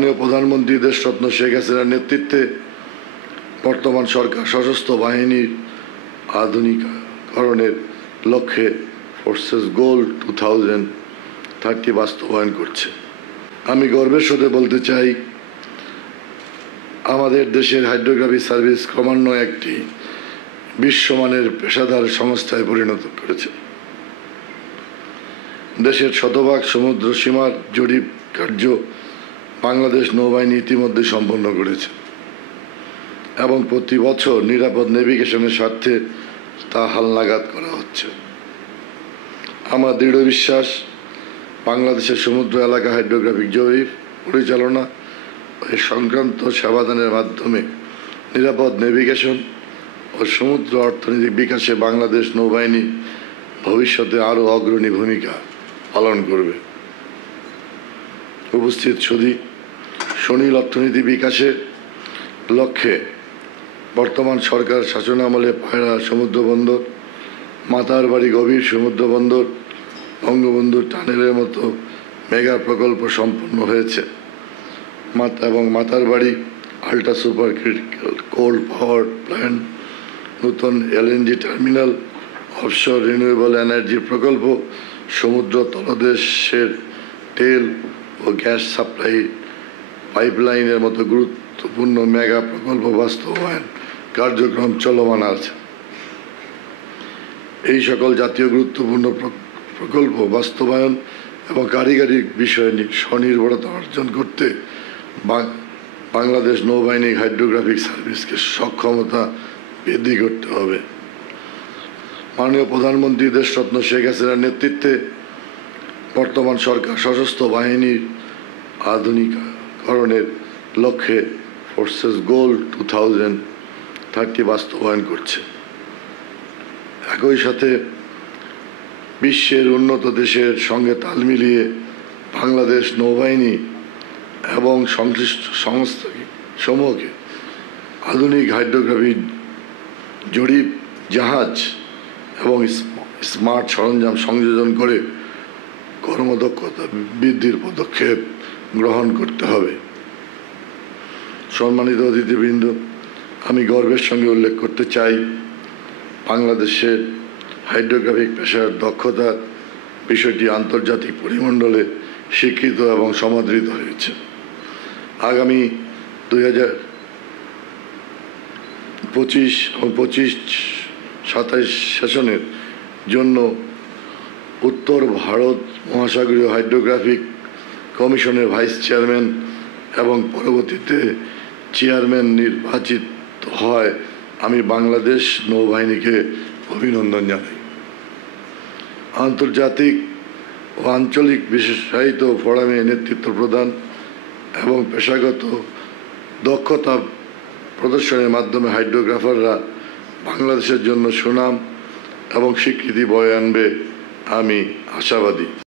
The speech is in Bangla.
মাননীয় প্রধানমন্ত্রী দেশরত্ন শেখ হাসিনার নেতৃত্বে বর্তমান সরকার সশস্ত্র বাহিনীর আধুনিকীকরণের লক্ষ্যে ফোর্সেস গোল 2030 বাস্তবায়ন করছে। আমি গর্বের সাথে বলতে চাই, আমাদের দেশের হাইড্রোগ্রাফি সার্ভিস ক্রমান্বয়ে একটি বিশ্বমানের পেশাদার সংস্থায় পরিণত করেছে। দেশের শতভাগ সমুদ্র সীমার জরিপ কার্য বাংলাদেশ নৌবাহিনী ইতিমধ্যে সম্পন্ন করেছে এবং প্রতি বছর নিরাপদ নেভিগেশনের স্বার্থে তা হালনাগাদ করা হচ্ছে। আমার দৃঢ় বিশ্বাস, বাংলাদেশের সমুদ্র এলাকা হাইড্রোগ্রাফিক জরিপ পরিচালনা এ সংক্রান্ত সেবাদানের মাধ্যমে নিরাপদ নেভিগেশন ও সমুদ্র অর্থনৈতিক বিকাশে বাংলাদেশ নৌবাহিনী ভবিষ্যতে আরও অগ্রণী ভূমিকা পালন করবে। উপস্থিত সুনীল অর্থনীতি বিকাশের লক্ষ্যে বর্তমান সরকার শাসনামলে পায়রা সমুদ্র বন্দর, মাতারবাড়ি গভীর সমুদ্র বন্দর, বঙ্গবন্ধু টানেলের মতো মেগা প্রকল্প সম্পন্ন হয়েছে এবং মাতারবাড়ি আল্ট্রা সুপার ক্রিটিক্যাল কোল পাওয়ার প্ল্যান্ট, নতুন LNG terminal, offshore renewable energy প্রকল্প, সমুদ্র তলদেশের তেল ও গ্যাস সাপ্লাই পাইপলাইনের মতো গুরুত্বপূর্ণ মেগা প্রকল্প বাস্তবায়ন কার্যক্রম চলমান আছে। এই সকল জাতীয় গুরুত্বপূর্ণ প্রকল্প বাস্তবায়ন এবং কারিগরি বিষয়ে স্বনির্ভরতা অর্জন করতে বাংলাদেশ নৌবাহিনী হাইড্রোগ্রাফিক সার্ভিসকে সক্ষমতা বৃদ্ধি করতে হবে। মাননীয় প্রধানমন্ত্রী দেশরত্ন শেখ হাসিনার নেতৃত্বে বর্তমান সরকার সশস্ত্র বাহিনীর আধুনিকীকরণের লক্ষ্যে ফোর্সেস গোল 2030 বাস্তবায়ন করছে। একই সাথে বিশ্বের উন্নত দেশের সঙ্গে তাল মিলিয়ে বাংলাদেশ নৌবাহিনী এবং সংশ্লিষ্ট সংস্থা সমূহকে আধুনিক হাইড্রোগ্রাফি জরিপ জাহাজ এবং স্মার্ট সরঞ্জাম সংযোজন করে কর্মদক্ষতা বৃদ্ধির পদক্ষেপ গ্রহণ করতে হবে। সম্মানিত অতিথিবৃন্দ, আমি গর্বের সঙ্গে উল্লেখ করতে চাই, বাংলাদেশের হাইড্রোগ্রাফিক পেশার দক্ষতার বিষয়টি আন্তর্জাতিক পরিমণ্ডলে স্বীকৃত এবং সমাদৃত হয়েছে। আগামী 2025 এবং 25-27 সেশনের জন্য উত্তর ভারত মহাসাগরীয় হাইড্রোগ্রাফিক কমিশনের ভাইস চেয়ারম্যান এবং পরবর্তীতে চেয়ারম্যান নির্বাচিত হয় আমি বাংলাদেশ নৌবাহিনীকে অভিনন্দন জানাই। আন্তর্জাতিক ও আঞ্চলিক বিশেষায়িত ফোরামে নেতৃত্ব প্রদান এবং পেশাগত দক্ষতা প্রদর্শনের মাধ্যমে হাইড্রোগ্রাফাররা বাংলাদেশের জন্য সুনাম এবং স্বীকৃতি বয়ে আনবে, আমি আশাবাদী।